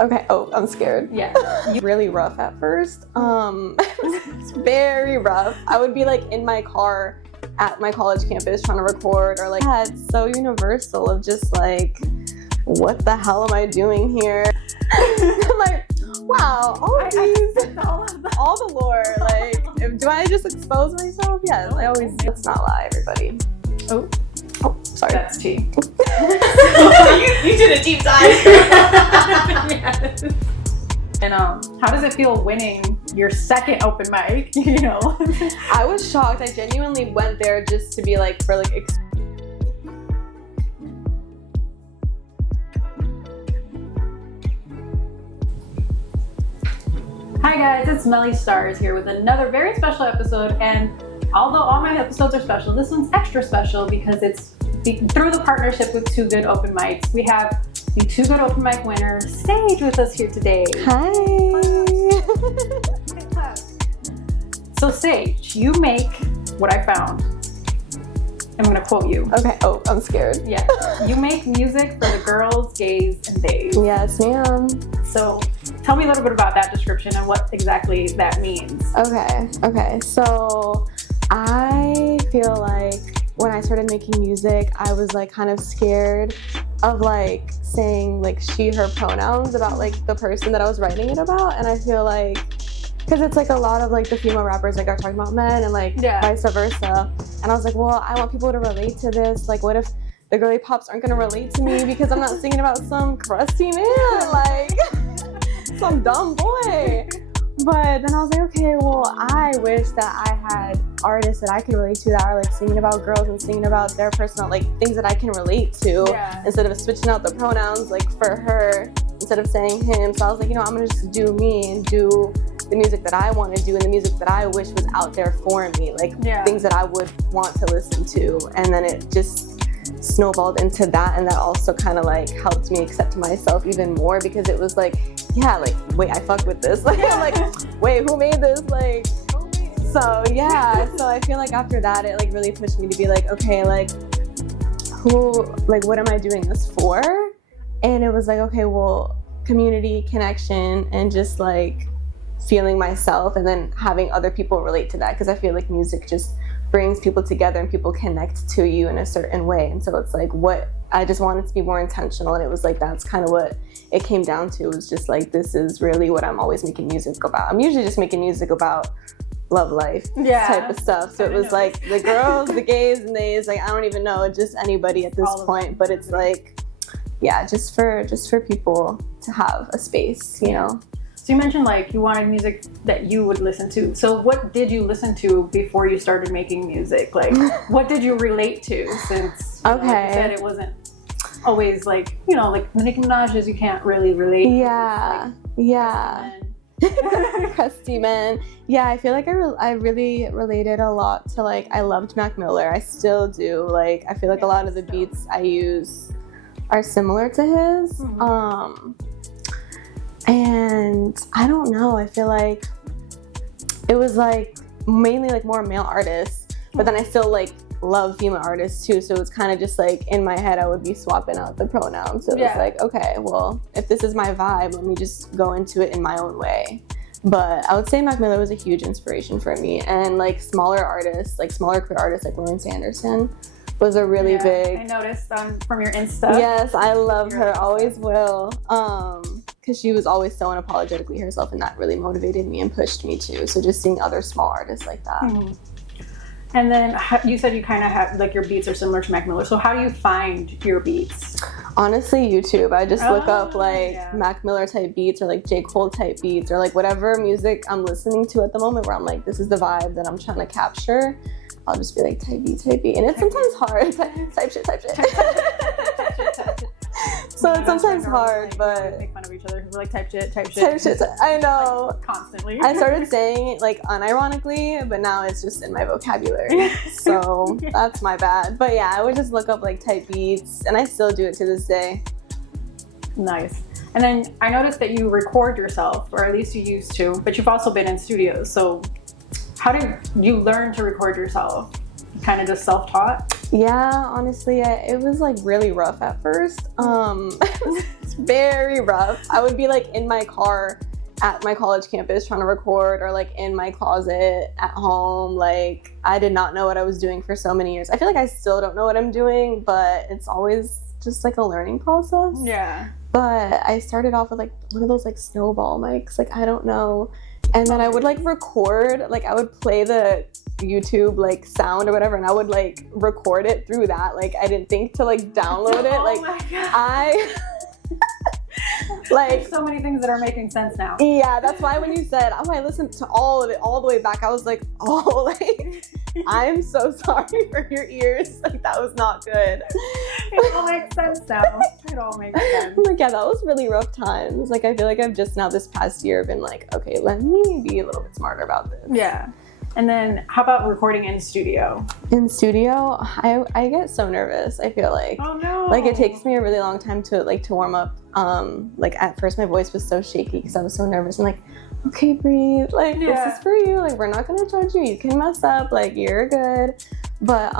Okay. Oh, I'm scared. Yeah. Really rough at first. It's very rough. I would be like in my car at my college campus trying to record, or like, yeah, it's so universal of just like, what the hell am I doing here? I'm like, wow, all the lore. Like, do I just expose myself? Yes, I always. Let's not lie, everybody. Oh, sorry. That's tea. you did a deep dive. Yes. And how does it feel winning your second open mic? You know, I was shocked. I genuinely went there just to be like for like. Hi guys, it's Melly Starz here with another very special episode. And although all my episodes are special, this one's extra special because it's through the partnership with TooGood Open Mics. We have the TooGood Open Mic winner, Sage, with us here today. Hi. So Sage, you make what I found. I'm gonna quote you. Okay. Oh, I'm scared. Yeah. You make music for the girls, gays, and theys. Yes, ma'am. So tell me a little bit about that description and what exactly that means. Okay. So I feel like when I started making music, I was like kind of scared of like saying like she, her pronouns about like the person that I was writing it about. And I feel like, because it's like a lot of like the female rappers like are talking about men and like vice versa. And I was like, well, I want people to relate to this. Like, what if the girly pops aren't gonna relate to me because I'm not singing about some crusty man, like some dumb boy. But then I was like, okay, well, I wish that I had artists that I could relate to that are like singing about girls and singing about their personal, like things that I can relate to, instead of switching out the pronouns like for her instead of saying him. So I was like, you know, I'm gonna just do me and do the music that I want to do and the music that I wish was out there for me, like things that I would want to listen to. And then it just snowballed into that, and that also kind of like helped me accept myself even more, because it was like, yeah, like, wait, I fuck with this. Like, I'm like, wait, who made this? Like, so yeah. So I feel like after that, it like really pushed me to be like, okay, like, what am I doing this for? And it was like, okay, well, community, connection, and just like feeling myself, and then having other people relate to that, because I feel like music just brings people together and people connect to you in a certain way. And so it's like, what I just wanted to be more intentional, and it was like, that's kind of what it came down to. It was just like, this is really what I'm always making music about. I'm usually just making music about love life type of stuff. So it was like the girls, the gays, and theys, like, I don't even know, just anybody at this point. But it's like, yeah, just for people to have a space, you know. So you mentioned like you wanted music that you would listen to. So what did you listen to before you started making music? Like, what did you relate to, since like you said it wasn't always like, you know, like Nicki Minaj's, you can't really relate. Yeah. Crusty men. Yeah, I feel like I really related a lot to, like, I loved Mac Miller. I still do. Like, I feel like a lot of the beats I use are similar to his. And I don't know, I feel like it was like mainly like more male artists, but then I still like love female artists too. So it was kind of just like in my head, I would be swapping out the pronouns. So it was like, okay, well, if this is my vibe, let me just go into it in my own way. But I would say Mac Miller was a huge inspiration for me. And like smaller artists, like smaller queer artists like Lawrence Anderson was a really big. I noticed from your Insta. Yes, I love her, always will. Because she was always so unapologetically herself, and that really motivated me and pushed me too. So just seeing other small artists like that. Mm-hmm. And then you said you kind of have, like, your beats are similar to Mac Miller. So how do you find your beats? Honestly, YouTube. I just look up like Mac Miller type beats, or like J. Cole type beats, or like whatever music I'm listening to at the moment where I'm like, this is the vibe that I'm trying to capture. I'll just be like, type beat. And it's sometimes hard. Type shit. So it's sometimes hard, but make fun of each other because we're like, type shit. I know. Like, constantly. I started saying it like unironically, but now it's just in my vocabulary. So that's my bad. But yeah, I would just look up like type beats, and I still do it to this day. Nice. And then I noticed that you record yourself, or at least you used to, but you've also been in studios. So how did you learn to record yourself? Kind of just self-taught? Yeah, honestly, it was like really rough at first. It's very rough. I would be like in my car at my college campus trying to record, or like in my closet at home. Like, I did not know what I was doing for so many years. I feel like I still don't know what I'm doing, but it's always just like a learning process. Yeah. But I started off with like one of those like snowball mics, like I don't know. And then I would like record, like I would play the YouTube like sound or whatever, and I would like record it through that. Like, I didn't think to like download it. Like, oh my God. I like, there's so many things that are making sense now. yeah, that's why when you said, oh, I listened to all of it all the way back, I was like, oh, like, I'm so sorry for your ears. Like, that was not good. It all makes sense now. It all makes sense. I'm like, yeah, that was really rough times. Like, I feel like I've just now this past year been like, okay, let me be a little bit smarter about this. Yeah. And then how about recording in studio? In studio, I get so nervous, I feel like. Oh no. Like, it takes me a really long time to warm up. Like, at first my voice was so shaky because I was so nervous. I'm like, okay, breathe. Like, this is for you. Like, we're not gonna judge you. You can mess up. Like, you're good. But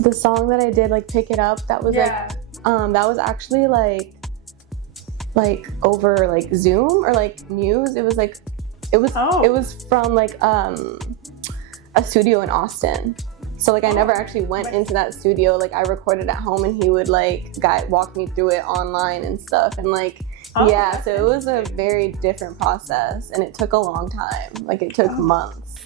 the song that I did, like, Pick It Up, that was that was actually like over like Zoom or like Muse. It was like it was from like a studio in Austin. So like I never actually went into that studio. Like, I recorded at home and he would like walk me through it online and stuff. And like, so it was a very different process, and it took a long time. Like, it took months.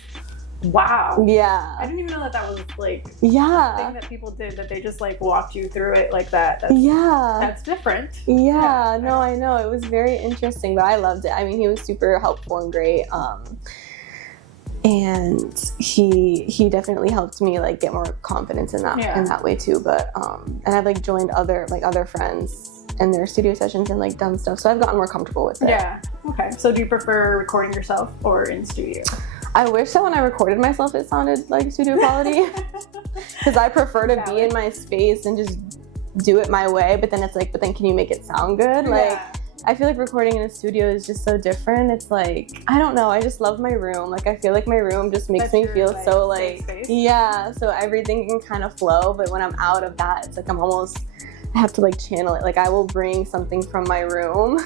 Wow. Yeah. I didn't even know that was like a thing that people did, that they just like walked you through it like that. That's different. Yeah, no, I know. It was very interesting, but I loved it. I mean, he was super helpful and great. And he definitely helped me like get more confidence in that way too. But and I've like joined other friends in their studio sessions and like done stuff, so I've gotten more comfortable with it. Yeah. Okay. So do you prefer recording yourself or in studio? I wish that when I recorded myself it sounded like studio quality, because I prefer to be in my space and just do it my way. But then it's like, can you make it sound good? Like, I feel like recording in a studio is just so different. It's like, I don't know, I just love my room. Like, I feel like my room just makes me feel like, so like, so everything can kind of flow. But when I'm out of that, it's like I have to like channel it. Like, I will bring something from my room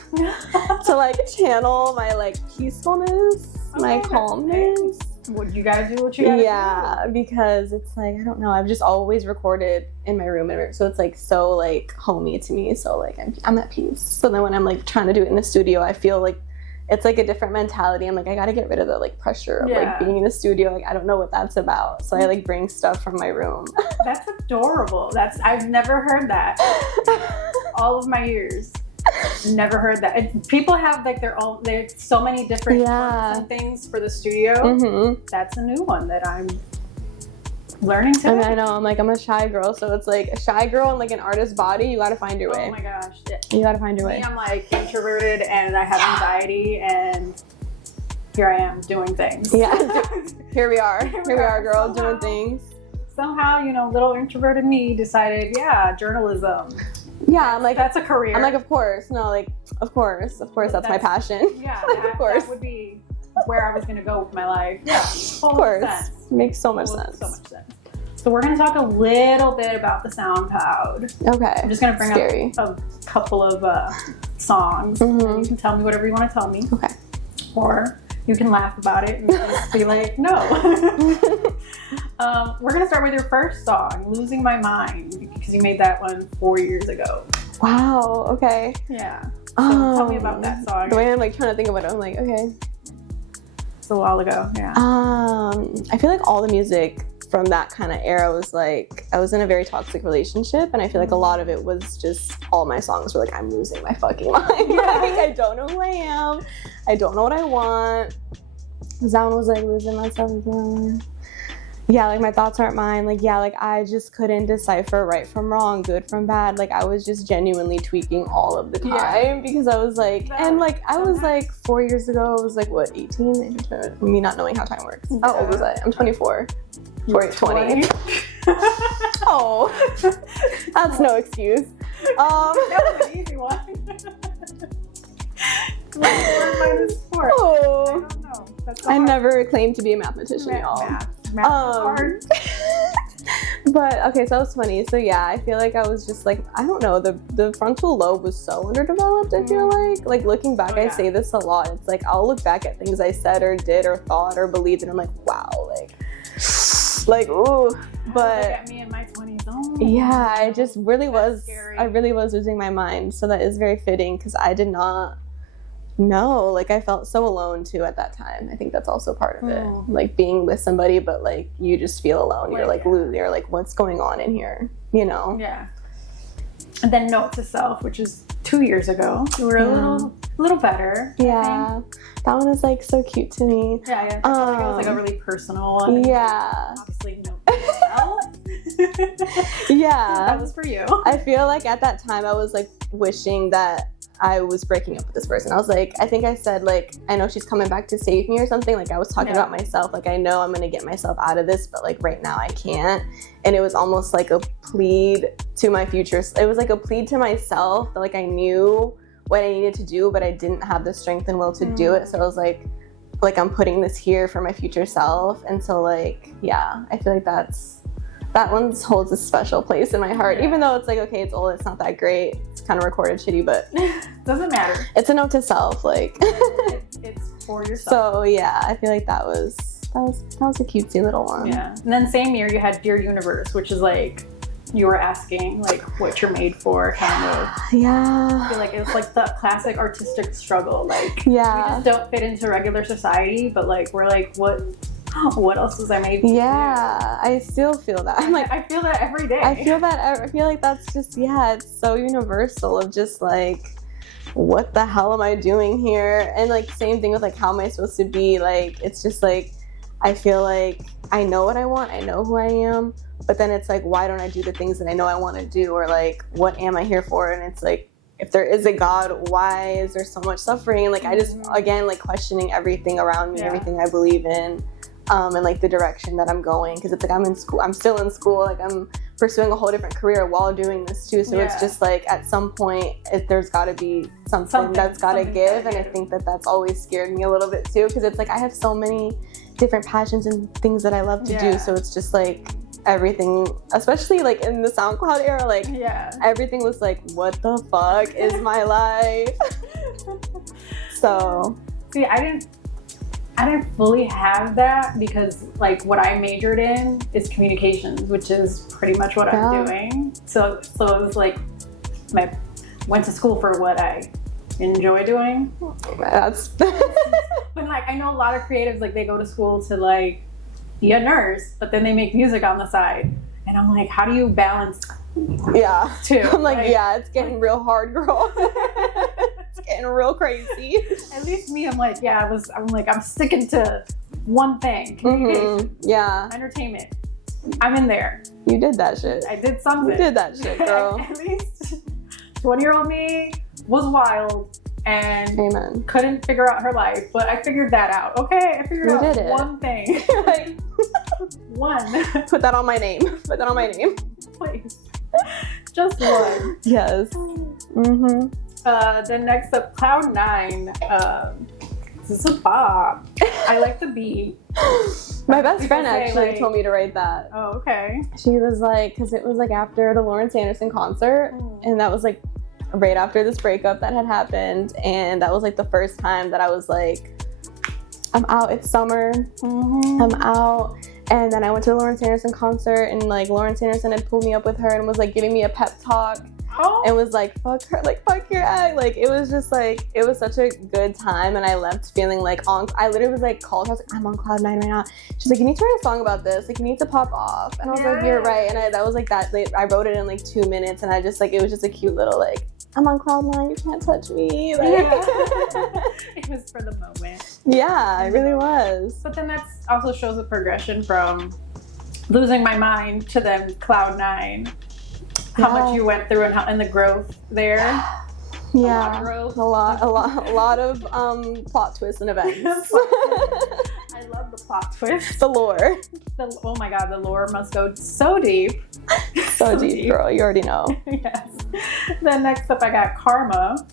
to like channel my like peacefulness, my calmness. Would you gotta do what you gotta do? Yeah, because it's like, I don't know, I've just always recorded in my room, so it's like so like homey to me. So like I'm at peace. So then when I'm like trying to do it in the studio, I feel like it's like a different mentality. I'm like, I gotta get rid of the like pressure of like being in the studio. Like, I don't know what that's about. So I like bring stuff from my room. That's adorable. I've never heard that. All of my years. Never heard that. People have like there's so many different and things for the studio. Mm-hmm. That's a new one that I'm learning today. And I know, I'm a shy girl, so it's like a shy girl in like an artist's body. You gotta find your way. Oh my gosh. You gotta find your way. I'm like introverted and I have anxiety, and here I am doing things. Yeah. Here we are. Here we are, girl, doing things. Somehow, little introverted me decided, journalism. Yeah, I'm like, that's a career. I'm like, of course. No, like, of course, that's my passion. Yeah, of course. That would be where I was going to go with my life. Yeah, of course. Sense. Makes so much sense. So much sense. So we're going to talk a little bit about the Soundcloud. Okay. I'm just going to bring up a couple of songs. Mm-hmm. You can tell me whatever you want to tell me. Okay. Or you can laugh about it and just be like, no. We're going to start with your first song, Losing My Mind, because you made that one 4 years ago. Wow, okay. Yeah. So tell me about that song. The way I'm like trying to think about it, I'm like, okay. It's a while ago, yeah. I feel like all the music from that kind of era was like, I was in a very toxic relationship, and I feel like a lot of it was just, all my songs were like, I'm losing my fucking mind. Like, I don't know who I am. I don't know what I want. Sound was like losing myself. Yeah, like my thoughts aren't mine. Like, yeah, like I just couldn't decipher right from wrong, good from bad. Like, I was just genuinely tweaking all of the time because I was like, and like I was like 4 years ago, I was like, what, 18? Me not knowing how time works. How old was I? I'm 24. 20. Oh, that's no excuse. That was an easy one. 4 minus 4. Oh. I don't know. That's I never claimed to be a mathematician, y'all. Math is hard. But okay, so it's funny. So yeah, I feel like I was just like, I don't know, the frontal lobe was so underdeveloped, I feel like looking back, I say this a lot. It's like I'll look back at things I said or did or thought or believed and I'm like, wow, like ooh. But look at me in my 20s. Oh, yeah, I just really was scary. I really was losing my mind. So that is very fitting because I did not know, like I felt so alone too at that time. I think that's also part of it, like being with somebody but like you just feel alone. You're like you're like, what's going on in here, you know? Yeah. And then Note to Self, which is 2 years ago. You were a little better. Yeah, that one is like so cute to me. Yeah. I feel like it was like a really personal one. Yeah. Obviously Note to Self. Yeah. That was for you. I feel like at that time I was like wishing that I was breaking up with this person. I was like, I think I said like, I know she's coming back to save me or something. Like I was talking about myself. Like I know I'm going to get myself out of this, but like right now I can't. And it was almost like a plead to my future. It was like a plead to myself that like I knew what I needed to do, but I didn't have the strength and will to do it. So I was like I'm putting this here for my future self. And so like, yeah, I feel like that one holds a special place in my heart, even though it's like, okay, it's old, it's not that great, it's kind of recorded shitty, but doesn't matter. It's a note to self, like it's for yourself. So yeah, I feel like that was a cutesy little one. Yeah. And then same year you had Dear Universe, which is like you were asking like what you're made for, kind of. Yeah. I feel like it's like the classic artistic struggle. Like we yeah, just don't fit into regular society, but like we're like, what else was I made to yeah, I still feel that. I'm like, I feel that every day. I feel like that's just, yeah, it's so universal of just like, what the hell am I doing here? And like same thing with like, how am I supposed to be? Like, it's just like, I feel like I know what I want, I know who I am, but then it's like, why don't I do the things that I know I want to do? Or like, what am I here for? And it's like, if there is a God, why is there so much suffering? And like, I just, again, like questioning everything around me, everything I believe in. And like the direction that I'm going, because it's like I'm in school, I'm still in school, like I'm pursuing a whole different career while doing this too. So it's just like at some point there's got to be something that's got to give, and I think that that's always scared me a little bit too, because it's like I have so many different passions and things that I love to do. So it's just like everything, especially like in the SoundCloud era, like everything was like, what the fuck is my life? So see, I didn't fully have that because like what I majored in is communications, which is pretty much what I'm doing. So it was like I went to school for what I enjoy doing. That's but like I know a lot of creatives, like they go to school to like be a nurse, but then they make music on the side. And I'm like, how do you balance two? I'm like, it's getting real hard, girl. It's getting real crazy. At least me, I'm like, I'm sticking to one thing. Yeah. Entertainment. I'm in there. You did that shit. I did something. You did that shit, girl. At least 20-year-old me was wild and couldn't figure out her life, but I figured that out. Okay, I figured out one thing. Like, one. Put that on my name. Put that on my name. Please. Just one. Yes. Then next up, Cloud9. This is a bop. I like the beat. My best friend actually told me to write that. Oh, okay. She was like, because it was like after the Lawrence Anderson concert, and that was like right after this breakup that had happened, and that was like the first time that I was like, I'm out, it's summer, I'm out. And then I went to the Lawrence Anderson concert, and like Lawrence Anderson had pulled me up with her and was like giving me a pep talk. And was like, fuck her, like fuck your ex. Like it was just like, it was such a good time, and I left feeling like I literally was like called, I was like, I'm on Cloud9 right now. She's like, you need to write a song about this, like you need to pop off. And I was like, you're right. And that was like that, like, I wrote it in like 2 minutes, and I just like, it was just a cute little like, I'm on Cloud9, you can't touch me. Like, it was for the moment. Yeah, it really was. But then that also shows a progression from losing my mind to then Cloud9. How much you went through and the growth there. A lot of plot twists and events. I love the plot twists. The lore. Oh my god, the lore must go so deep. So deep, girl. You already know. Yes. Then next up I got Karma,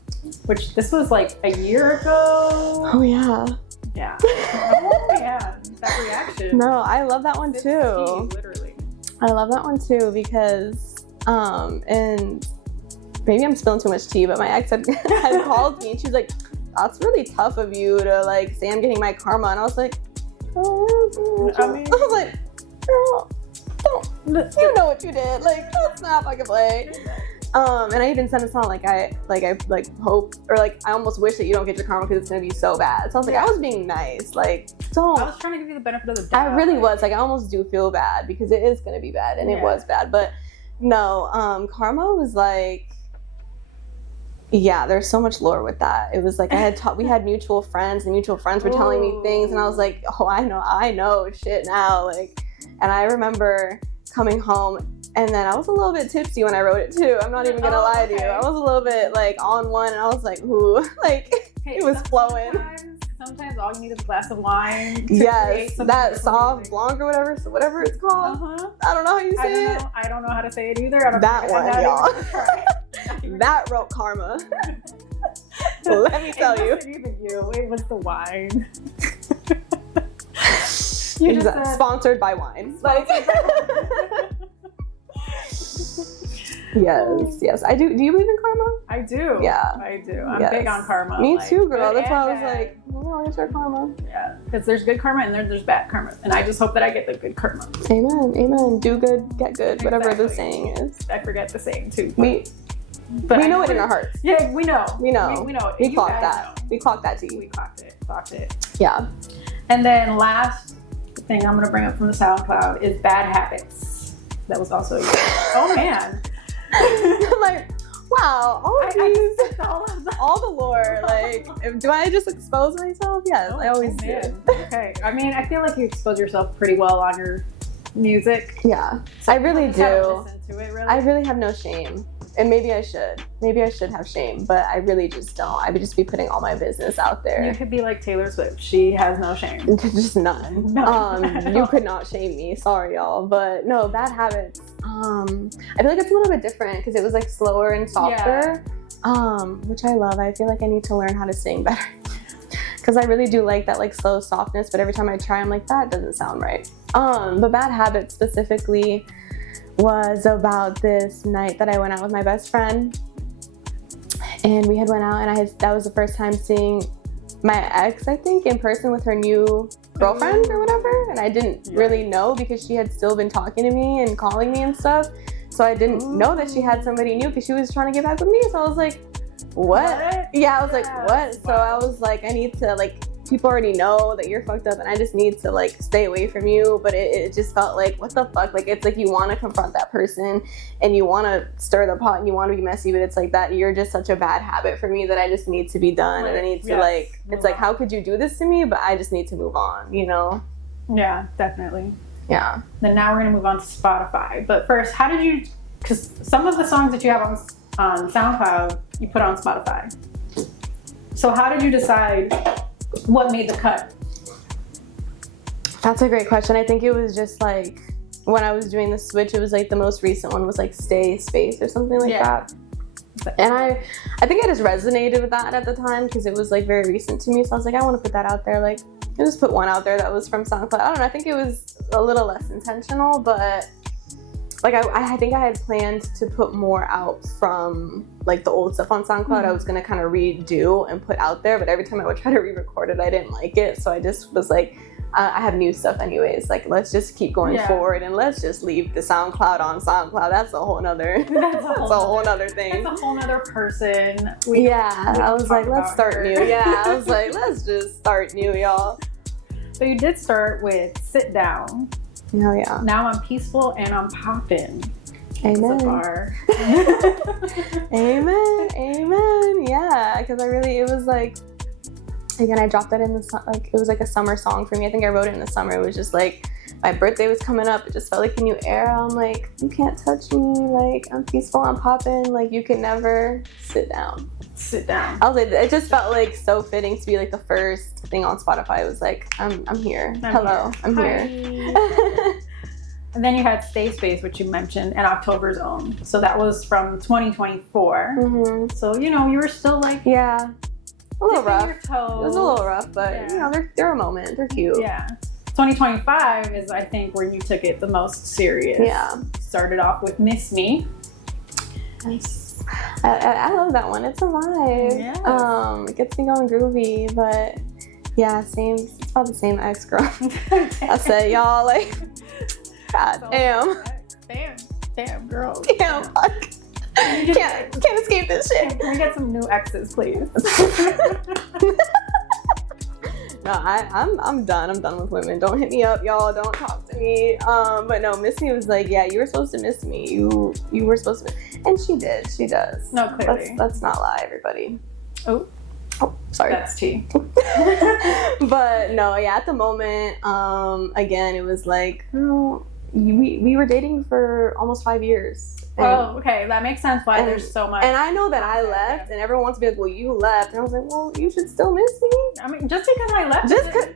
which this was like a year ago. Oh yeah. Yeah. Oh yeah. That reaction. No, I love that one too. Literally. I love that one too because, and maybe I'm spilling too much tea, but my ex had called me and she was like, that's really tough of you to like say I'm getting my karma. And I was like, oh, I was like, girl, you know what you did. Like, let's not fucking play. And I even sent a song like I hope, or like I almost wish that you don't get your karma because it's gonna be so bad. So I was like, I was being nice. Like, don't. I was trying to give you the benefit of the doubt. I really was. Like, I almost do feel bad because it is gonna be bad, and it was bad. But no, karma was like, yeah, there's so much lore with that. It was like we had mutual friends, and mutual friends were telling me things, and I was like, oh, I know shit now. Like, and I remember coming home. And then I was a little bit tipsy when I wrote it too. I'm not even gonna lie to you. I was a little bit like on one, and I was like, ooh, like it was flowing. Sometimes all you need is a glass of wine. Yes, that soft blanc or whatever it's called. I don't know how you say it. I don't know how to say it either. That one, y'all. That wrote karma. Let me tell you. It wasn't even you. It was the wine. You just said, sponsored by wine. Like. Yes, I do. Do you believe in karma? I do. Yeah, I do. I'm big on karma. Me too, girl. That's why I was like, oh, it's our karma. Yeah, because there's good karma and there's bad karma, and I just hope that I get the good karma. Amen. Do good, get good. Exactly. Whatever the saying is. I forget the saying too. We know it in our hearts. Yeah, we know. We know. We know it. We clocked that. We clocked that tea. We clocked it. Yeah. And then last thing I'm gonna bring up from the SoundCloud is bad habits. That was also oh man. I'm like, wow, all the lore. Like, do I just expose myself? Yes, I always do. Okay. I mean, I feel like you expose yourself pretty well on your music. Yeah, so I really do. Listen to it, really. I really have no shame. And maybe I should. Maybe I should have shame, but I really just don't. I would just be putting all my business out there. You could be like Taylor Swift. She has no shame. Just none. You could not shame me. Sorry, y'all. But no, bad habits. I feel like it's a little bit different because it was like slower and softer, which I love. I feel like I need to learn how to sing better because I really do like that like slow softness. But every time I try, I'm like, that doesn't sound right. But bad habits specifically was about this night that I went out with my best friend, and we had went out, and that was the first time seeing my ex, I think, in person with her new girlfriend or whatever, and I didn't really know because she had still been talking to me and calling me and stuff, so I didn't know that she had somebody new because she was trying to get back with me. So I was like, what? Yeah, I was like, what? So I was like, I need to like, people already know that you're fucked up and I just need to like stay away from you. But it just felt like, what the fuck? Like, it's like you want to confront that person and you want to stir the pot and you want to be messy, but it's like that you're just such a bad habit for me that I just need to be done. And I need to like, it's like, how could you do this to me? But I just need to move on, you know? Yeah, definitely. Yeah. Then now we're going to move on to Spotify. But first, how did you, because some of the songs that you have on SoundCloud, you put on Spotify. So how did you decide what made the cut? That's a great question. I think it was just like when I was doing the switch, it was like the most recent one was like Stay Space or something like that. And I think I just resonated with that at the time because it was like very recent to me. So I was like, I want to put that out there. Like, I just put one out there that was from SoundCloud. I don't know. I think it was a little less intentional, but like I think I had planned to put more out from like the old stuff on SoundCloud. I was gonna kind of redo and put out there, but every time I would try to re-record it, I didn't like it. So I just was like, I have new stuff anyways. Like, let's just keep going forward and let's just leave the SoundCloud on SoundCloud. That's a whole nother. That's a whole nother thing. That's a whole nother person. I was like, let's start new. Yeah, I was like, let's just start new, y'all. So you did start with Sit Down. Oh yeah. Now I'm peaceful and I'm poppin'. Amen. Amen. Yeah, because it was like, again, I dropped that in the like, it was like a summer song for me. I think I wrote it in the summer. It was just like, my birthday was coming up. It just felt like a new era. I'm like, you can't touch me. Like, I'm peaceful, I'm poppin'. Like, you can never sit down. Sit down. I was like, it just felt like so fitting to be like the first thing on Spotify. It was like, I'm here. Hello, I'm here. And then you had Stay Space, which you mentioned, and October's Own. So that was from 2024. Mm-hmm. So, you know, you were still like... Yeah. A little rough. Your toes. It was a little rough, but, you know, they're a moment. They're cute. Yeah. 2025 is, I think, when you took it the most serious. Yeah. Started off with Miss Me. Nice. I love that one. It's a vibe. Yes. It gets me going groovy, but yeah, same. It's about the same ex girl. I said, y'all, like, god So damn. Damn, girl. Damn, fuck. Can't escape this shit. Can we get some new exes, please? No, I'm done. I'm done with women. Don't hit me up, y'all. Don't talk to me. But no, Missy was like, yeah, you were supposed to miss me. You were supposed to, and she did. She does. No, clearly. Let's not lie, everybody. Oh, sorry. that's tea. But no, yeah, at the moment, again, it was like, we were dating for almost 5 years. Oh, okay. That makes sense why there's so much. And I know that I left, and everyone wants to be like, well, you left. And I was like, well, you should still miss me. I mean, just because I left. Just because.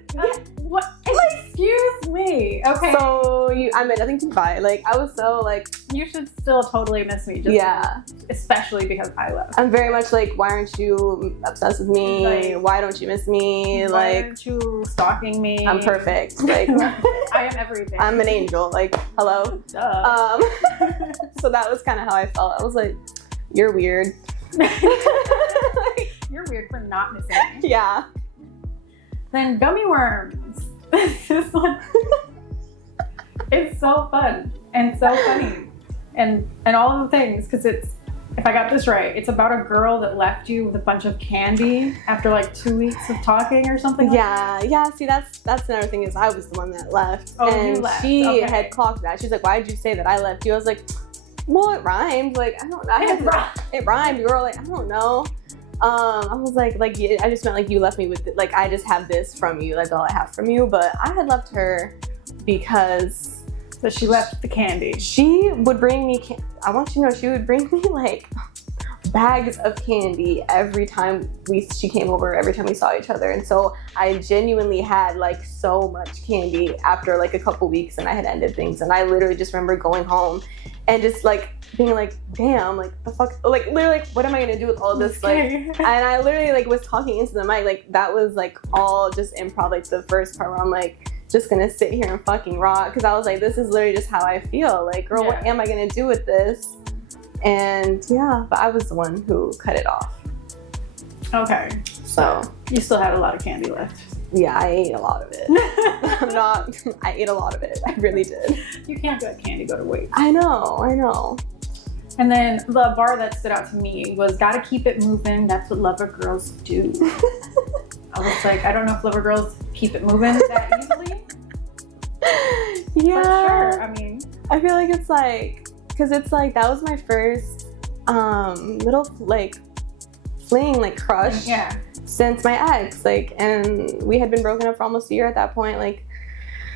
What? Excuse me. Okay. So, I meant nothing to buy. Like, I was so, like. You should still totally miss me. Just Yeah. Especially because I left. I'm very much like, why aren't you obsessed with me? Like, why don't you miss me? Why Like, aren't you stalking me? I'm perfect. Like, I am everything. I'm an angel. Like, hello. Duh. So that was kind of how I felt. I was like, you're weird. You're weird for not missing me. Yeah. Then gummy worms. This one is so fun and so funny and all of the things, because it's, if I got this right, it's about a girl that left you with a bunch of candy after like 2 weeks of talking or something. Yeah. See, that's another thing, is I was the one that left. Oh, and you left. she Okay. had clocked that. She's like, why did you say that I left you? I was like, well, it rhymed. Like, I don't know. It rhymed, girl. Like, I don't know. I was like, I just meant like you left me with, like, I just have this from you. That's all I have from you. But I had left her because. So she left the candy. She would bring me, I want you to know, she would bring me like bags of candy every time she came over, every time we saw each other. And so I genuinely had like so much candy after like a couple weeks, and I had ended things. And I literally just remember going home and just like being like, damn, like the fuck, like literally, like, what am I gonna do with all of this? Like, and I literally like was talking into the mic, like that was like all just improv, like the first part where I'm like, just gonna sit here and fucking rock, because I was like, this is literally just how I feel. Like, girl, what am I gonna do with this? And yeah, but I was the one who cut it off. Okay. So you still had a lot of candy left. Yeah, I ate a lot of it. I ate a lot of it. I really did. You can't let candy go to waste. I know. And then the bar that stood out to me was, gotta keep it moving. That's what lover girls do. I was like, I don't know if lover girls keep it moving that easily. Yeah. For sure. I mean, I feel like it's like, because it's like, that was my first little like fling, like crush. Yeah. Since my ex, like, and we had been broken up for almost a year at that point. Like,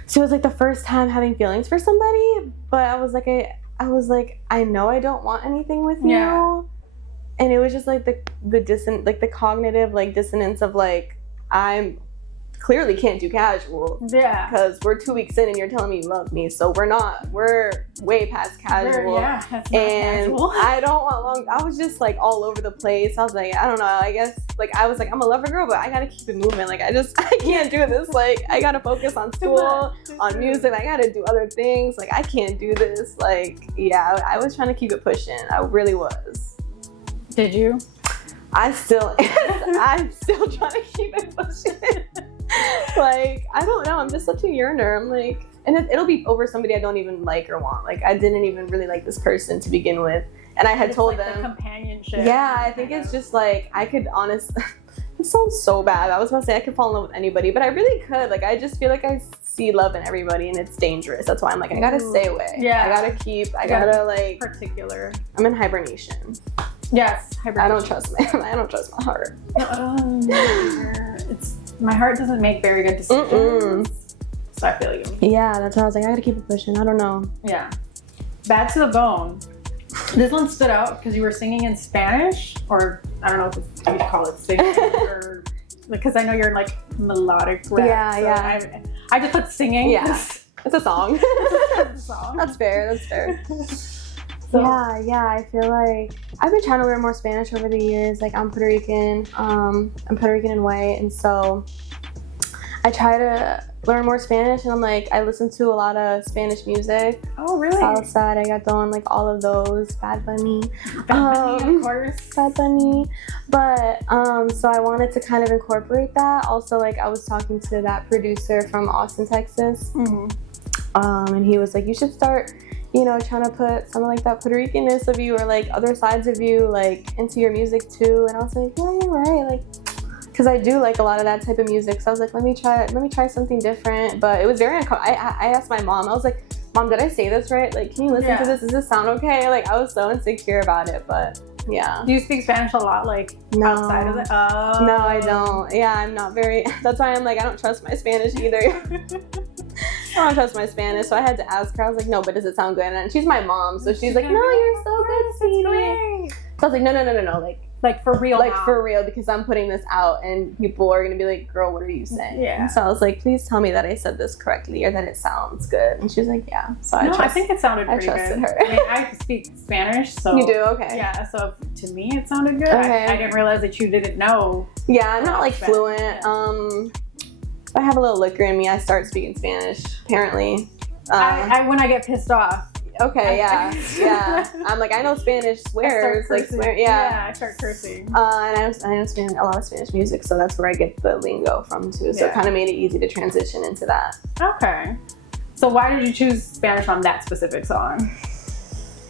so it was like the first time having feelings for somebody, but I was like, I know I don't want anything with you. And it was just like the cognitive like dissonance of like, I'm clearly can't do casual. Yeah. Because we're 2 weeks in and you're telling me you love me. So we're way past casual. That's not and casual. I don't want long. I was just like all over the place. I was like, I don't know. I guess like I was like, I'm a lover girl, but I gotta keep it moving. Like I can't do this. Like I gotta focus on school, on music. I gotta do other things. Like I can't do this. Like yeah, I was trying to keep it pushing. I really was. Did you? I'm still trying to keep it pushing. Like, I don't know. I'm just such a yearner. I'm like, and it'll be over somebody I don't even like or want. Like, I didn't even really like this person to begin with. And I had told like them. The companionship. Yeah, I think it's just like, I could honestly, it sounds so bad. I was going to say I could fall in love with anybody, but I really could. Like, I just feel like I see love in everybody and it's dangerous. That's why I'm like, I gotta stay away. Yeah. I gotta like. Particular. I'm in hibernation. Yes, hibernation. I don't trust my heart. My heart doesn't make very good decisions. So I feel you. Yeah, that's why I was like, I gotta keep it pushing. I don't know. Yeah. Bad to the Bone. This one stood out because you were singing in Spanish, or I don't know if you'd call it singing, or because I know you're like melodic rap. Yeah, so yeah. I just put singing. Yeah, it's a song. It's a song. That's fair. So, yeah, I feel like I've been trying to learn more Spanish over the years. Like I'm Puerto Rican and white, and so I try to learn more Spanish, and I'm like, I listen to a lot of Spanish music. Oh, really? Salsa, reggaeton, like all of those. Bad Bunny. Of course. Bad Bunny. But, so I wanted to kind of incorporate that. Also, like, I was talking to that producer from Austin, Texas. And he was like, you should start, you know, trying to put something like that Puerto Rican-ness of you or like other sides of you like into your music too. And I was like, yeah, you're right. Like, because I do like a lot of that type of music. So I was like, let me try something different. But it was very uncomfortable. I asked my mom, I was like, Mom, did I say this right? Like, can you listen to this? Does this sound okay? Like, I was so insecure about it, but yeah. Do you speak Spanish a lot, like, outside of it? Oh. No, I don't. Yeah, I'm not very, that's why I'm like, I don't trust my Spanish either. I don't trust my Spanish, so I had to ask her. I was like, no, but does it sound good? And she's my mom, so she's like, no, you're so good, sweetie. So I was like, no, like for real, for real, because I'm putting this out, and people are gonna be like, girl, what are you saying? Yeah. So I was like, please tell me that I said this correctly or that it sounds good. And she was like, yeah. So I think it sounded pretty good. I trusted her. I mean, I speak Spanish, so you do, okay. Yeah. So to me, it sounded good. Okay. I didn't realize that you didn't know. Yeah, I'm not like fluent. Yeah. I have a little liquor in me. I start speaking Spanish, apparently. I when I get pissed off. Okay, yeah. I'm like, I know Spanish swears, like swear, yeah. I start cursing. And I know a lot of Spanish music, so that's where I get the lingo from too. So it kind of made it easy to transition into that. Okay. So why did you choose Spanish on that specific song?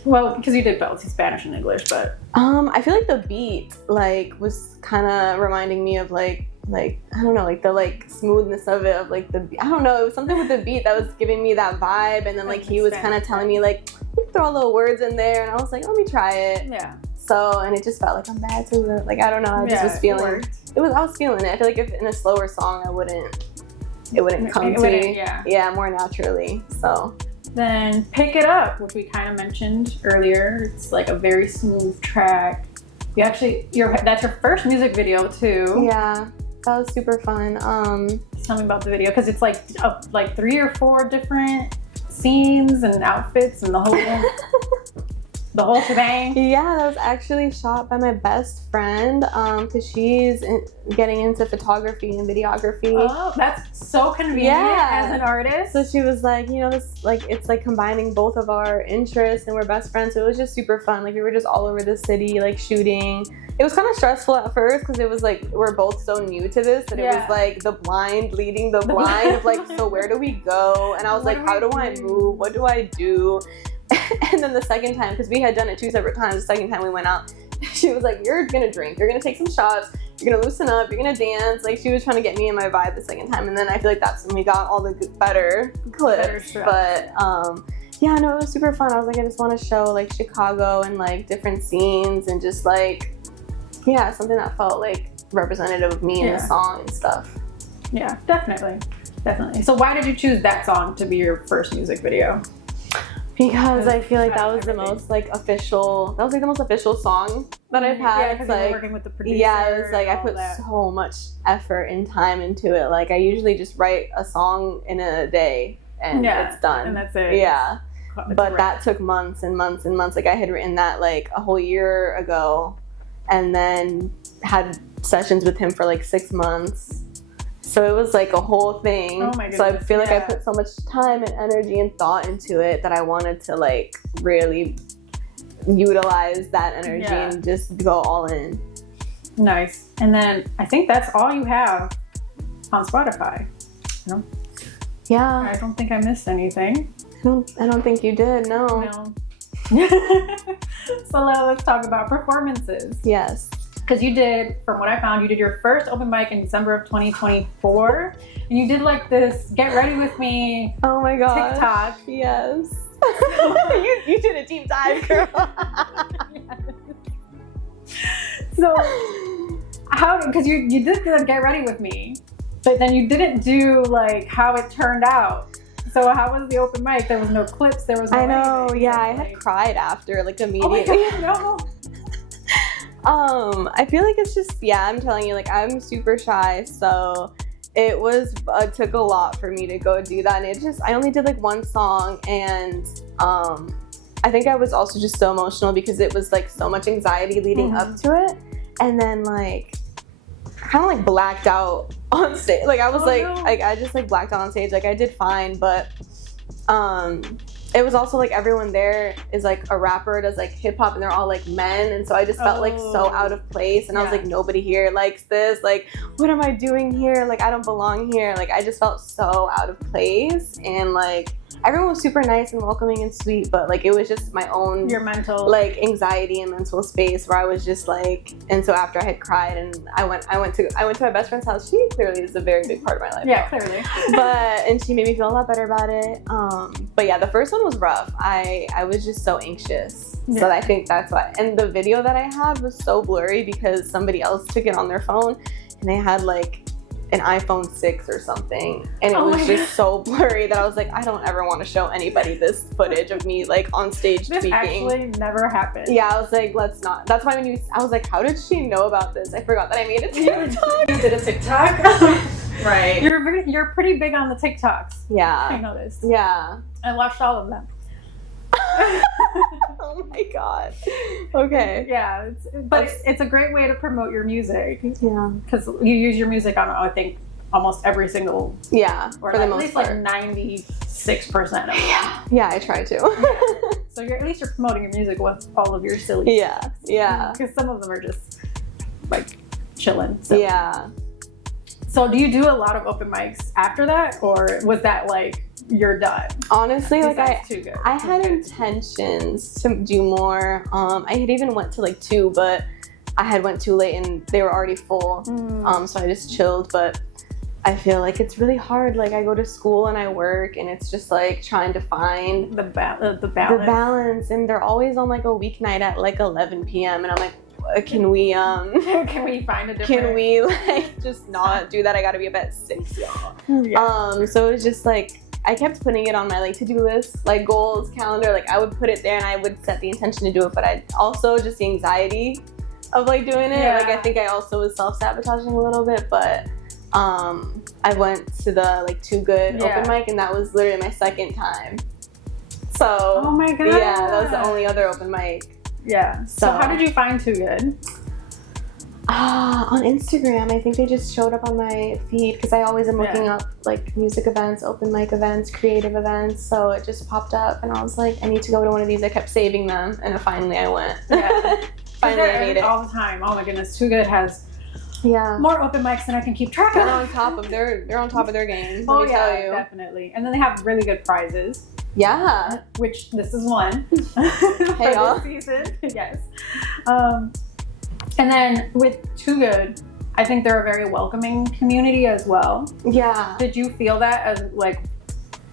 Well, because you did both Spanish and English, but I feel like the beat like was kind of reminding me of like I don't know, like the like smoothness of it, of like the, I don't know, it was something with the beat that was giving me that vibe. And then like he was kind of telling me like, throw little words in there, and I was like, let me try it. Yeah. So, and it just felt like I'm bad to the, like, I don't know, I just was feeling I was feeling it. I feel like if in a slower song it wouldn't come to me more naturally. So then Pick It Up, which we kind of mentioned earlier. It's like a very smooth track. You actually, that's your first music video too. Yeah, that was super fun. Tell me about the video, because it's like 3 or 4 different scenes and outfits and the whole shebang. Yeah, that was actually shot by my best friend, because she's getting into photography and videography. Oh, that's so convenient as an artist. So she was like, you know, this like it's like combining both of our interests, and we're best friends. So it was just super fun. Like we were just all over the city, like shooting. It was kind of stressful at first because it was like we're both so new to this that it was like the blind leading the blind of like, so where do we go? And I was like, how do I move? What do I do? And then the second time, because we had done it 2 separate times, the second time we went out, she was like, you're gonna drink, you're gonna take some shots, you're gonna loosen up, you're gonna dance. Like she was trying to get me in my vibe the second time, and then I feel like that's when we got all the better clips. But yeah, no, it was super fun. I was like, I just want to show like Chicago and like different scenes, and just like, yeah, something that felt like representative of me in the song and stuff. Yeah, definitely. So why did you choose that song to be your first music video? Because I feel like that was the most like official. That was like the most official song that I've had. Yeah, because like, you were working with the producer. Yeah, it was like I put so much effort and time into it. Like I usually just write a song in a day and it's done. And that's it. Yeah, but that took months and months and months. Like I had written that like a whole year ago, and then had sessions with him for like 6 months. So it was like a whole thing. Oh my goodness. So I feel like I put so much time and energy and thought into it that I wanted to like really utilize that energy and just go all in. Nice. And then I think that's all you have on Spotify. No? Yeah. I don't think I missed anything. I don't think you did, no. So let's talk about performances. Yes. Because you did, from what I found, you did your first open mic in December of 2024. And you did like this Get Ready With Me TikTok. Yes. you did a deep dive, girl. So, because you did the Get Ready With Me, but then you didn't do like how it turned out. So how was the open mic? There was no clips, there was no anything. I had cried after, like immediately. Oh my God, no. I feel like it's just, I'm telling you, like I'm super shy, so it took a lot for me to go do that, and I only did like 1 song, and I think I was also just so emotional because it was like so much anxiety leading up to it, and then like kind of like blacked out on stage. Like I was Oh, like, no. like I just like blacked out on stage. Like I did fine, but it was also like everyone there is like a rapper, does like hip hop, and they're all like men, and so I just felt like so out of place, and I was like, nobody here likes this. Like, what am I doing here? Like I don't belong here. Like I just felt so out of place, and like everyone was super nice and welcoming and sweet, but like it was just my own your mental like anxiety and mental space where I was just like, and so after I had cried and I went to my best friend's house. She clearly is a very big part of my life. Yeah, clearly. And she made me feel a lot better about it. But yeah, the first one was rough. I was just so anxious. Yeah. So I think that's why. And the video that I had was so blurry because somebody else took it on their phone and they had like an iPhone 6 or something, and it was just so blurry that I was like, I don't ever want to show anybody this footage of me like on stage this speaking. actually never happened. Yeah, I was like, let's not. That's why I was like, how did she know about this? I forgot that I made a TikTok. You did a TikTok? Right. You're pretty big on the TikToks. I Yeah. noticed. Yeah. I watched all of them. Oh my god. Okay. Yeah, it's a great way to promote your music Yeah. because you use your music on, I think, almost every single, Yeah. or For the at most least part. like 96% of it. Yeah, I try to. So at least you're promoting your music with all of your silly. Yeah. Yeah. Because some of them are just like chilling. So. Yeah. So do you do a lot of open mics after that, or was that like you're done? Honestly, like TooGood. I had intentions to do more. I had even went to like 2, but I had went too late and they were already full. So I just chilled. But I feel like it's really hard. Like I go to school and I work, and it's just like trying to find the balance. the balance. And they're always on like a weeknight at like 11 p.m. and I'm like, can we Can we find a different? can we like just not do that? I gotta be up at 6, y'all. Yeah. So it was just like I kept putting it on my like to-do list, like goals calendar. Like I would put it there and I would set the intention to do it, but I also just the anxiety of like doing it. Yeah. Like I think I also was self-sabotaging a little bit, but I went to the like TooGood Open Mic, and that was literally my second time. So Oh my god. yeah, that was the only other open mic. Yeah. So how did you find TooGood? On Instagram. I think they just showed up on my feed because I always am looking up like music events, open mic events, creative events. So it just popped up, and I was like, I need to go to one of these. I kept saving them, and then finally I went. Yeah. Finally I made it. All the time. Oh my goodness, TooGood has Yeah. more open mics than I can keep track They're of. on top of their game. Oh Let me yeah, tell you. definitely. And then they have really good prizes, Yeah. which this is one Hey, for y'all. this season. Yes. And then with TooGood, I think they're a very welcoming community as well. Yeah. Did you feel that as like,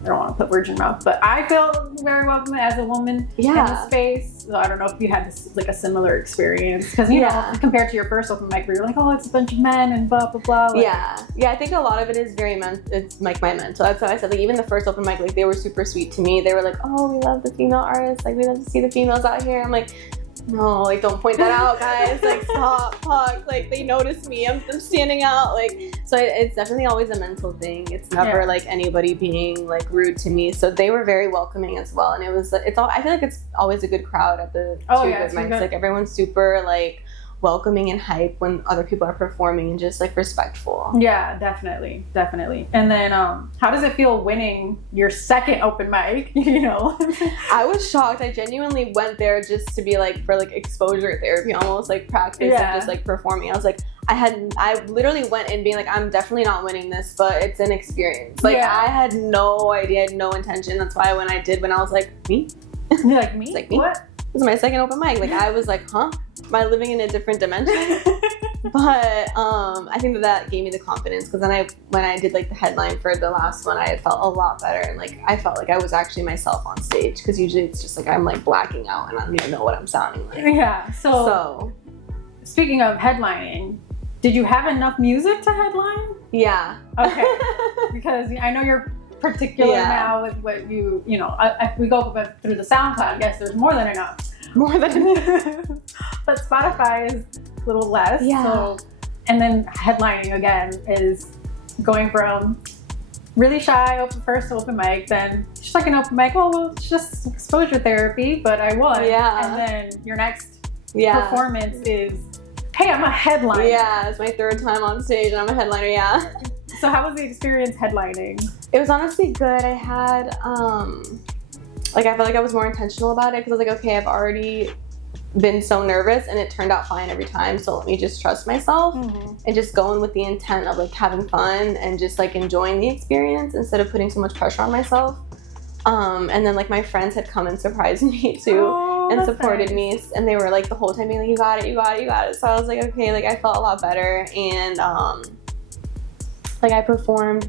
I don't want to put words in your mouth, but I feel very welcome as a woman in the space. So I don't know if you had this, like a similar experience, because you know, compared to your first open mic where you're like, oh, it's a bunch of men and blah blah blah. Like, yeah. I think a lot of it is it's like my mental. That's why I said like even the first open mic, like they were super sweet to me. They were like, oh, we love the female artists. Like we love to see the females out here. I'm like, no, like don't point that out, guys. Like stop, fuck. Like they notice me. I'm standing out. Like so, it's definitely always a mental thing. It's never like anybody being like rude to me. So they were very welcoming as well. And it's all. I feel like it's always a good crowd at the TooGood mics. Like everyone's super like welcoming and hype when other people are performing and just like respectful. Yeah, definitely. And then how does it feel winning your second open mic? You know, I was shocked. I genuinely went there just to be like for like exposure therapy, almost like practice and just like performing. I was like, I literally went in being like, I'm definitely not winning this, but it's an experience. Like I had no idea, I had no intention. That's why when I was like, me? You're like, me? It's like, me? What? This is my second open mic. Like I was like, huh? Am I living in a different dimension? But I think that gave me the confidence, because then when I did like the headline for the last one, I had felt a lot better, and like I felt like I was actually myself on stage, because usually it's just like I'm like blacking out and I don't even know what I'm sounding like. Yeah. So speaking of headlining, did you have enough music to headline? Yeah. Okay. Because I know you're particular now with what you know. If we go through the SoundCloud, yes, there's more than enough. More than enough. But Spotify is a little less. Yeah. So, and then headlining again is going from really shy first open mic, then just like an open mic, well, it's just exposure therapy, but I won. Yeah. And then your next performance is, hey, I'm a headliner. Yeah, it's my third time on stage and I'm a headliner, So how was the experience headlining? It was honestly good. I had, like, I felt like I was more intentional about it because I was like, okay, I've already been so nervous and it turned out fine every time, so let me just trust myself and just go in with the intent of like having fun and just like enjoying the experience instead of putting so much pressure on myself. And then like my friends had come and surprised me too and supported me, and they were like the whole time being like, you got it, you got it, you got it. So I was like, okay, like I felt a lot better. And like I performed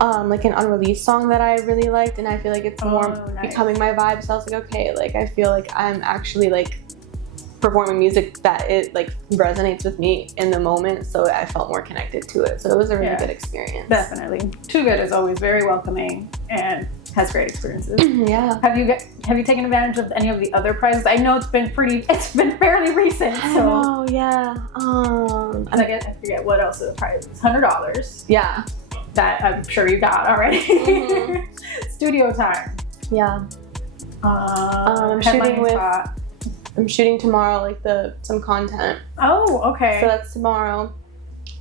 like an unreleased song that I really liked, and I feel like it's more becoming my vibe. So I was like, okay, like I feel like I'm actually like performing music that it like resonates with me in the moment, so I felt more connected to it. So it was a really good experience. Definitely. TooGood is always very welcoming and has great experiences. Yeah. Have you taken advantage of any of the other prizes? I know it's been fairly recent. So. I know, yeah. I forget what else are the prizes. $100. Yeah. That I'm sure you got already. Studio time. Yeah. I'm shooting tomorrow, like some content. Oh, okay. So that's tomorrow.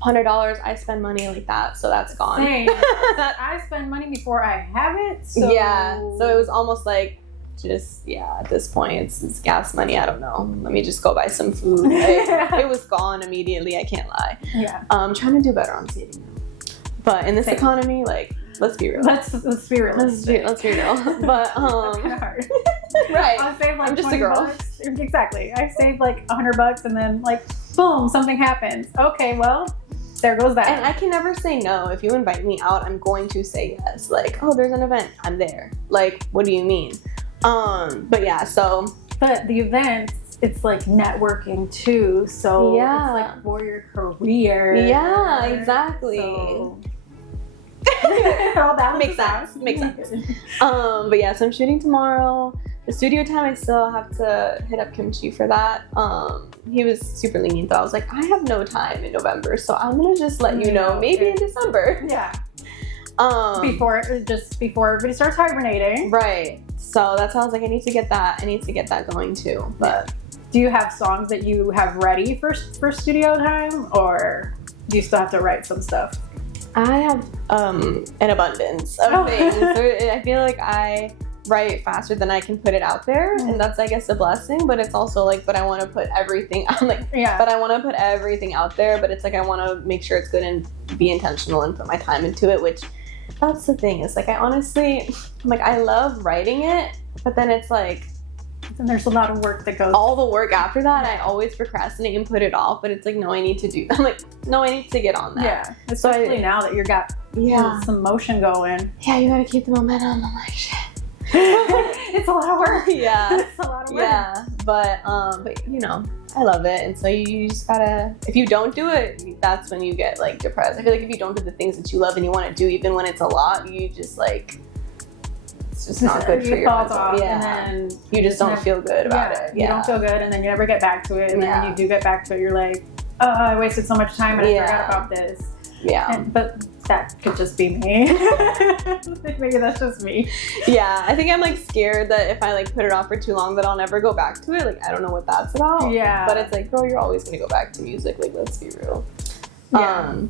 $100. I spend money like that, so that's gone. Same. I spend money before I have it. So. Yeah. So it was almost like just at this point it's gas money. I don't know. Let me just go buy some food. It was gone immediately. I can't lie. Yeah. I'm trying to do better on saving. But in this economy, like, let's be real. Let's be realistic. Let's be real. But that's kind of hard. Right. I'll save like I'm just a girl. $20. Exactly. I saved like $100 and then like boom, something happens. Okay, well, there goes that. And I can never say no. If you invite me out, I'm going to say yes. Like, oh, there's an event, I'm there. Like, what do you mean? But yeah, so. But the event, it's like networking too. So it's like for your career. Yeah, exactly. So. That makes sense. But yeah, so I'm shooting tomorrow. The studio time, I still have to hit up Kimchi for that. He was super lenient, though. I was like, I have no time in November, so I'm gonna just let you know maybe in December. Yeah. Before everybody starts hibernating. Right. So that's how I was like, I need to get that going too. But do you have songs that you have ready for studio time, or do you still have to write some stuff? I have an abundance of things. I feel like I write faster than I can put it out there, and that's, I guess, a blessing. But it's also like, but I want to put everything. But I want to put everything out there. But it's like I want to make sure it's good and be intentional and put my time into it. Which that's the thing. It's like I love writing it, but then it's like. And there's a lot of work that goes. All the work after that, I always procrastinate and put it off. But it's like, no, I need to do. I'm like, no, I need to get on that. Yeah, especially now that you got some motion going. Yeah, you gotta keep the momentum. I'm like, shit. It's a lot of work. Yeah, it's a lot of work. Yeah, but you know, I love it, and so you just gotta. If you don't do it, that's when you get like depressed. I feel like if you don't do the things that you love and you want to do, even when it's a lot, you just like. It's just not good for your mental. Off, and then you just don't feel good about it. You don't feel good, and then you never get back to it. And then when you do get back to it, you're like, oh, I wasted so much time and I forgot about this. Yeah. But that could just be me. Maybe that's just me. Yeah, I think I'm like scared that if I like put it off for too long that I'll never go back to it. Like, I don't know what that's about. Yeah. But it's like, girl, you're always gonna go back to music. Like, let's be real. Yeah.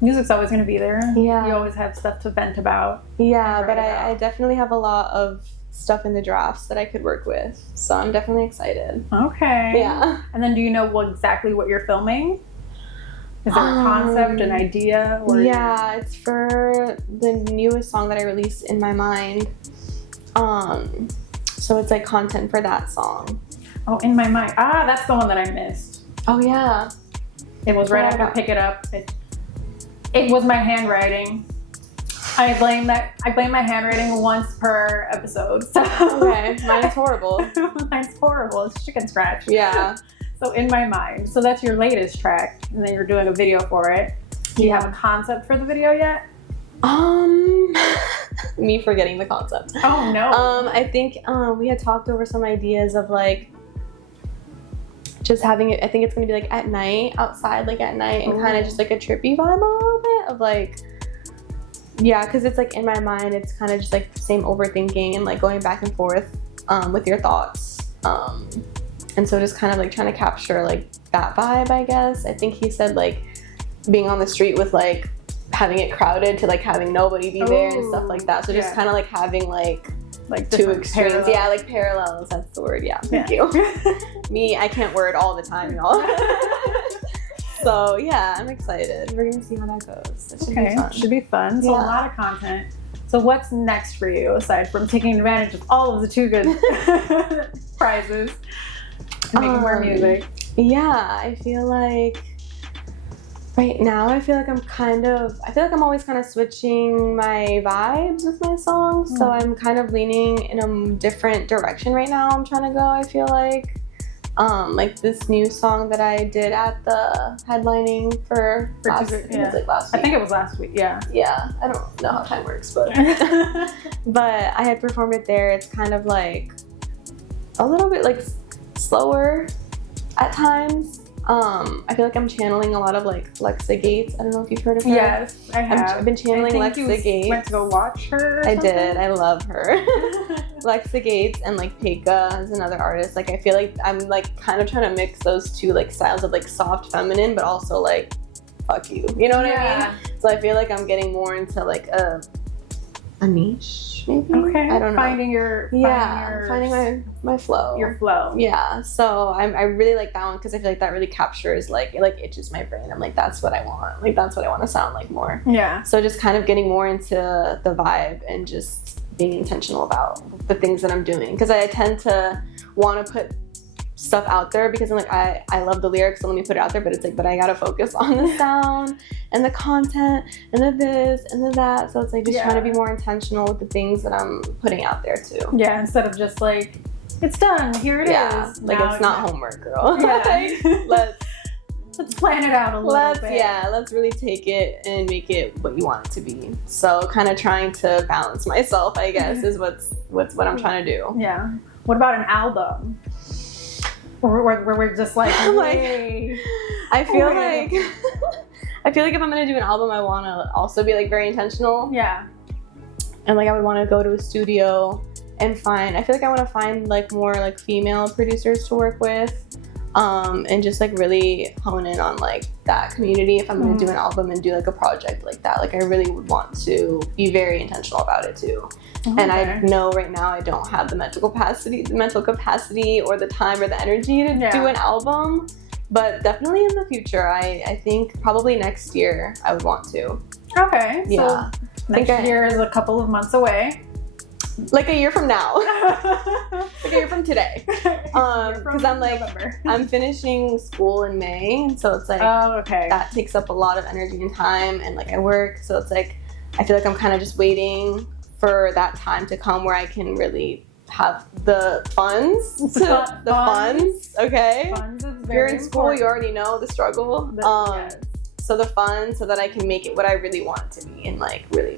Music's always going to be there. Yeah. You always have stuff to vent about. Yeah, but I definitely have a lot of stuff in the drafts that I could work with. So I'm definitely excited. Okay. Yeah. And then do you know exactly what you're filming? Is there a concept, an idea? Or yeah, it's for the newest song that I released, In My Mind. So it's like content for that song. Oh, In My Mind. Ah, that's the one that I missed. Oh, yeah. It was right after Pick It Up. It was my handwriting. I blame my handwriting once per episode. So. Okay, mine's horrible. Mine's horrible. It's chicken scratch. Yeah. So In My Mind. So that's your latest track, and then you're doing a video for it. Do you have a concept for the video yet? Me forgetting the concept. Oh no. I think we had talked over some ideas of like just having it. I think it's gonna be like at night, outside, like at night, and kind of just like a trippy vibe a little bit of like, yeah, because it's like in my mind, it's kind of just like the same overthinking and like going back and forth with your thoughts, and so just kind of like trying to capture like that vibe, I guess. I think he said like being on the street with like having it crowded to like having nobody be there and stuff like that. So just kind of like having like two extremes. Parallels. Yeah, like parallels. That's the word. Yeah, thank you. Me, I can't word all the time, y'all. So yeah, I'm excited. We're gonna see how that goes. It should be fun. Should be fun. So a lot of content. So what's next for you aside from taking advantage of all of the TooGood prizes and making more music? Yeah, I feel like right now I feel like I'm always kind of switching my vibes with my songs. So I'm kind of leaning in a different direction right now. I'm trying to go, I feel like this new song that I did at the headlining for last week. I think it was last week. Yeah, I don't know how time works, but but I had performed it there. It's kind of like a little bit like slower at times. I feel like I'm channeling a lot of like Lexa Gates. I don't know if you've heard of her. Yes, I have. I've been channeling Lexa Gates. Went to go watch her. I did. I love her. Lexa Gates and like Peka is another artist. Like I feel like I'm like kind of trying to mix those two like styles of like soft feminine, but also like fuck you. You know what I mean? So I feel like I'm getting more into like a niche, maybe. Okay. I don't know. Finding my flow. Your flow. Yeah. So I really like that one because I feel like that really captures like it like itches my brain. I'm like, that's what I want. Like that's what I want to sound like more. Yeah. So just kind of getting more into the vibe and just being intentional about the things that I'm doing because I tend to want to put stuff out there because I'm like I love the lyrics, so let me put it out there, but it's like, but I gotta focus on the sound and the content and the this and the that. So it's like just trying to be more intentional with the things that I'm putting out there too. Yeah, instead of just like, it's done, here it is. Like now it's not homework, girl. Yeah. Let's plan it out a little bit. Yeah, let's really take it and make it what you want it to be. So kind of trying to balance myself, I guess, is what I'm trying to do. Yeah. What about an album? Where we're just like, I feel like if I'm gonna do an album, I want to also be like very intentional. Yeah. And like I would want to go to a studio and I feel like I want to find like more like female producers to work with, and just like really hone in on like that community if I'm gonna do an album and do like a project like that. Like I really would want to be very intentional about it too. Okay. And I know right now I don't have the mental capacity or the time or the energy to do an album, but definitely in the future, I think probably next year I would want to. Okay. Yeah. So next year is a couple of months away. Like a year from now. Like a year from today. Because I'm like, November. I'm finishing school in May, so it's like, that takes up a lot of energy and time, and like I work, so it's like, I feel like I'm kind of just waiting for that time to come where I can really have the funds. Funds, okay? Funds is very You're in school, important. You already know the struggle. So the funds, so that I can make it what I really want it to be, and like really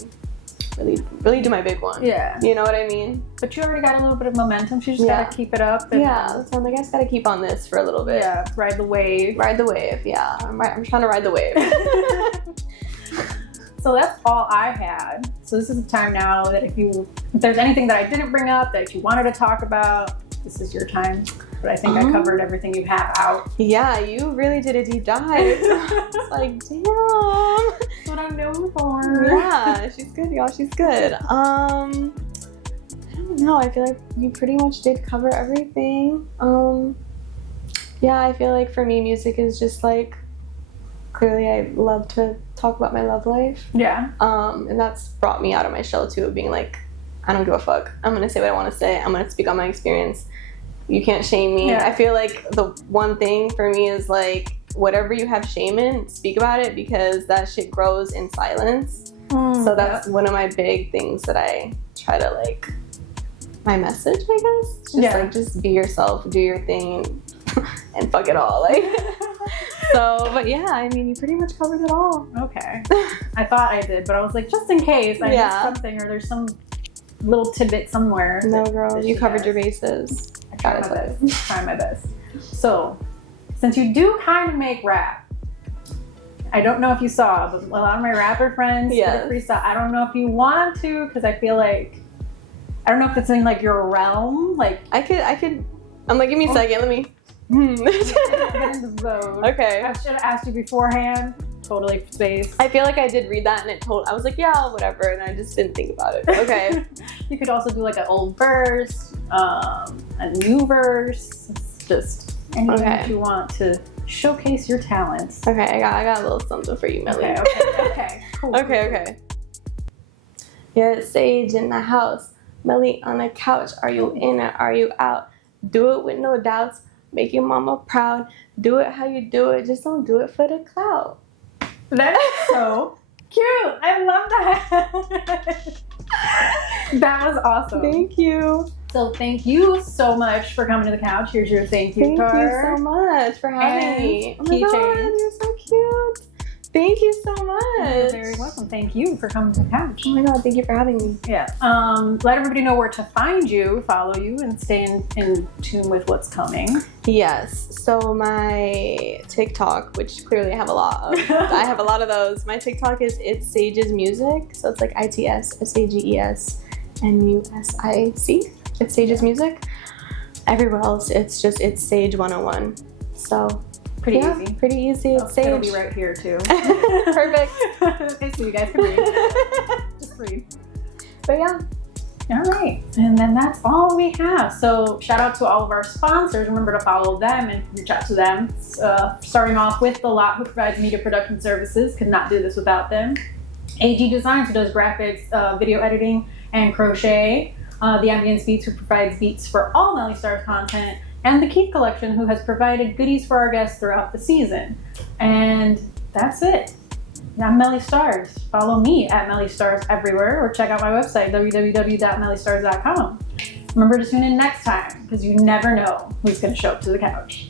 do my big one. Yeah. You know what I mean? But you already got a little bit of momentum. So you just gotta keep it up. That's why I'm like, I just gotta keep on this for a little bit. Yeah, ride the wave. Yeah. I'm trying to ride the wave. So that's all I had. So this is the time now that if there's anything that I didn't bring up that if you wanted to talk about, this is your time. But I think I covered everything you have out. Yeah, you really did a deep dive. It's like, damn. That's what I'm known for. Yeah, she's good, y'all. She's good. I don't know. I feel like you pretty much did cover everything. Yeah, I feel like for me, music is just like, clearly I love to talk about my love life. Yeah. And that's brought me out of my shell too, of being like, I don't give a fuck. I'm gonna say what I want to say. I'm gonna speak on my experience. You can't shame me. I feel like the one thing for me is like, whatever you have shame in, speak about it, because that shit grows in silence. So that's one of my big things that I try to like, my message, I guess. Just like, just be yourself, do your thing, and fuck it all. Like, so, but yeah, I mean, you pretty much covered it all. Okay. I thought I did, but I was like, just in case I missed something or there's some little tidbit somewhere. No, girl, you covered your bases. I try my best. So, since you do kind of make rap, I don't know if you saw, but a lot of my rapper friends did a freestyle. I don't know if you want to, because I feel like, I don't know if it's in like your realm. Like I could. I'm like, give me a second. Let me. Get in the zone. Okay. I should have asked you beforehand. totally space. I feel like I did read that and I was like, yeah, whatever, and I just didn't think about it. Okay. You could also do like an old verse, a new verse. It's just anything that you want to showcase your talents. Okay, I got a little something for you, Melly. Okay. Cool. Okay. Yeah, Sage in the house. Melly on the couch. Are you in or are you out? Do it with no doubts. Make your mama proud. Do it how you do it. Just don't do it for the clout. That is so cute. I love that. That was awesome. Thank you. So thank you so much for coming to the couch. Here's your thank you card. Thank you so much for having me. Oh my God, keychain. you're so cute. Thank you so much. You're very welcome. Thank you for coming to the couch. Oh my God, thank you for having me. Yeah. Let everybody know where to find you, follow you, and stay in tune with what's coming. Yes. So my TikTok, which clearly I have a lot of, I have a lot of those. My TikTok is It's Sage's Music. So it's like ITS SAGES MUSIC. It's Sage's Music. Everywhere else, it's just It's Sage 101. So Pretty easy. Pretty easy. It's Sage. It'll be right here too. Perfect. Okay, so you guys can read. Just read. But yeah. All right. And then that's all we have. So shout out to all of our sponsors. Remember to follow them and reach out to them. Starting off with The Lot, who provides media production services. Could not do this without them. AG Designs, who does graphics, video editing, and crochet. The Ambience Beats, who provides beats for all Melly Starz content. And the Keith Collection, who has provided goodies for our guests throughout the season. And that's it. I'm Melly Starz. Follow me at Melly Starz everywhere, or check out my website, www.mellystarz.com. Remember to tune in next time, because you never know who's going to show up to the couch.